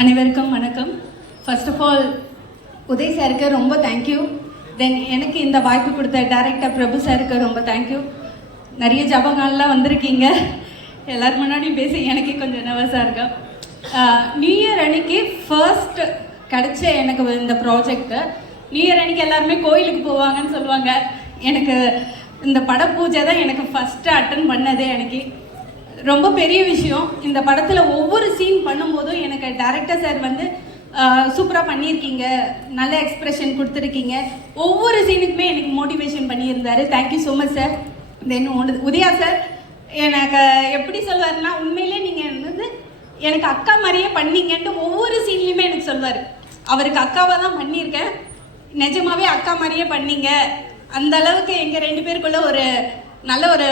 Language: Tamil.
அனைவருக்கும் வணக்கம். ஃபர்ஸ்ட் ஆஃப் ஆல் உதய் சாருக்கு ரொம்ப தேங்க்யூ. தென் எனக்கு இந்த வாய்ப்பு கொடுத்த டைரக்டர் பிரபு சாருக்கு ரொம்ப தேங்க்யூ. நிறைய ஜபங்கள்லாம் வந்திருக்கீங்க. எல்லோரும் முன்னாடியும் பேசி எனக்கே கொஞ்சம் நர்வஸாக இருக்கேன். நியூ இயர் அன்னைக்கு ஃபர்ஸ்ட் கிடச்ச எனக்கு இந்த ப்ராஜெக்ட்டு. நியூ இயர் அன்னைக்கு எல்லாருமே கோயிலுக்கு போவாங்கன்னு சொல்லுவாங்க. எனக்கு இந்த பட பூஜை தான் எனக்கு ஃபஸ்ட்டு அட்டன் பண்ணதே. எனக்கு ரொம்ப பெரிய விஷயம். இந்த படத்தில் ஒவ்வொரு சீன் பண்ணும்போதும் எனக்கு டைரக்டர் சார் வந்து சூப்பராக பண்ணியிருக்கீங்க, நல்ல எக்ஸ்ப்ரெஷன் கொடுத்துருக்கீங்க, ஒவ்வொரு சீனுக்குமே எனக்கு மோட்டிவேஷன் பண்ணியிருந்தார். Thank you so much sir. Then Udaya sir எனக்கு எப்படி சொல்வார்னா, உண்மையிலே நீங்கள் வந்து எனக்கு அக்கா மாதிரியே பண்ணீங்கன்ட்டு ஒவ்வொரு சீன்லேயுமே எனக்கு சொல்வார். அவருக்கு அக்காவாக தான் பண்ணியிருக்கேன், நிஜமாவே அக்கா மாதிரியே பண்ணீங்க. அந்த அளவுக்கு எங்கள் ரெண்டு பேருக்குள்ள ஒரு நல்ல ஒரு